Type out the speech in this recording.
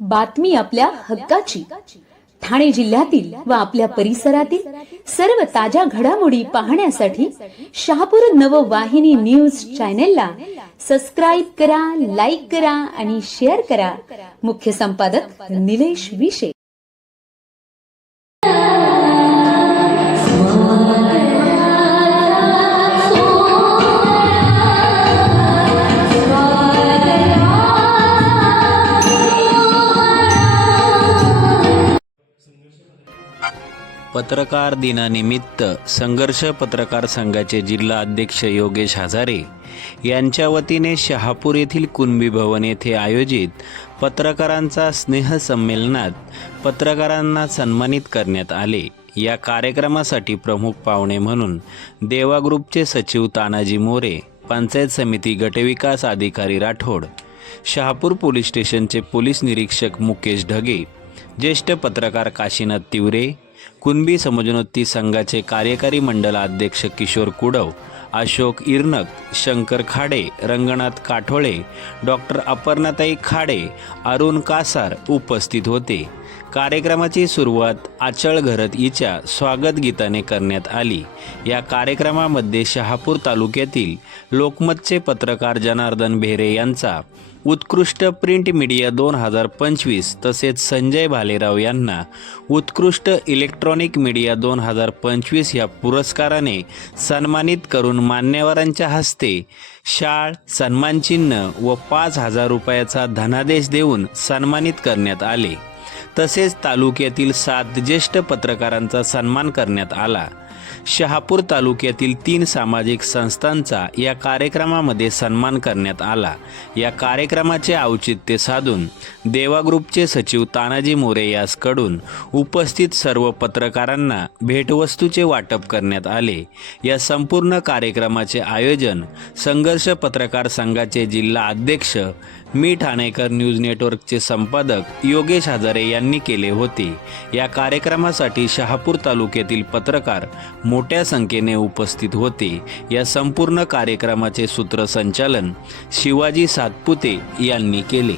बातमी आपल्या हक्काची। ठाणे जिल्ह्यातील व आपल्या परिसरातील सर्व ताज्या घडामोडी पाहण्यासाठी शहापूर नववाहिनी न्यूज चॅनेलला सबस्क्राइब करा, लाईक करा आणि शेअर करा। मुख्य संपादक निलेश विशे। पत्रकार दिनानिमित्त संघर्ष पत्रकार संघाचे जिल्हा अध्यक्ष योगेश हजारे यांच्या वतीने शहापूर येथील कुणबी भवन येथे आयोजित पत्रकारांचा स्नेह संमेलनात पत्रकारांना सन्मानित करण्यात आले। या कार्यक्रमासाठी प्रमुख पाहुणे म्हणून देवा ग्रुपचे सचिव तानाजी मोरे, पंचायत समिती गटविकास अधिकारी राठोड, शहापूर पोलीस स्टेशनचे पोलीस निरीक्षक मुकेश ढगे, ज्येष्ठ पत्रकार काशीनाथ तिवरे, कुणबी समजोन्नती संघाचे कार्यकारी मंडल अध्यक्ष किशोर कुडव, अशोक इरनक, शंकर खाडे, रंगनाथ काठोळे, डॉक्टर अपर्णाताई खाडे, अरुण कासार उपस्थित होते। कार्यक्रमाची सुरुवात आचळ घरत हिच्या स्वागत गीताने करण्यात आली। या कार्यक्रमामध्ये शहापूर तालुक्यातील लोकमतचे पत्रकार जनार्दन बेहरे यांचा उत्कृष्ट प्रिंट मीडिया 2025 तसेच संजय भालेराव यांना उत्कृष्ट इलेक्ट्रॉनिक मीडिया 2025 या पुरस्काराने सन्मानित करून मान्यवरांच्या हस्ते शाल, सन्मानचिन्ह व 5,000 रुपयाचा धनादेश देऊन सन्मानित करण्यात आले। तसेच तालुक्यातील 7 ज्येष्ठ पत्रकारांचा सन्मान करण्यात आला। शहापूर तालुक्यातील 3 सामाजिक संस्थांचा या कार्यक्रमामध्ये सन्मान करण्यात आला। या कार्यक्रमाचे औचित्य साधून देवा ग्रुपचे सचिव तानाजी मोरे यासकडून उपस्थित सर्व पत्रकारांना भेटवस्तूचे वाटप करण्यात आले। या संपूर्ण कार्यक्रमाचे आयोजन संघर्ष पत्रकार संघाचे जिल्हा अध्यक्ष मी ठाणेकर न्यूज नेटवर्कचे संपादक योगेश हजारे यांनी केले होते। या कार्यक्रमासाठी शहापूर तालुक्यातील पत्रकार मोठ्या संख्येने उपस्थित होते। या संपूर्ण कार्यक्रमाचे सूत्रसंचालन शिवाजी सातपुते यांनी केले।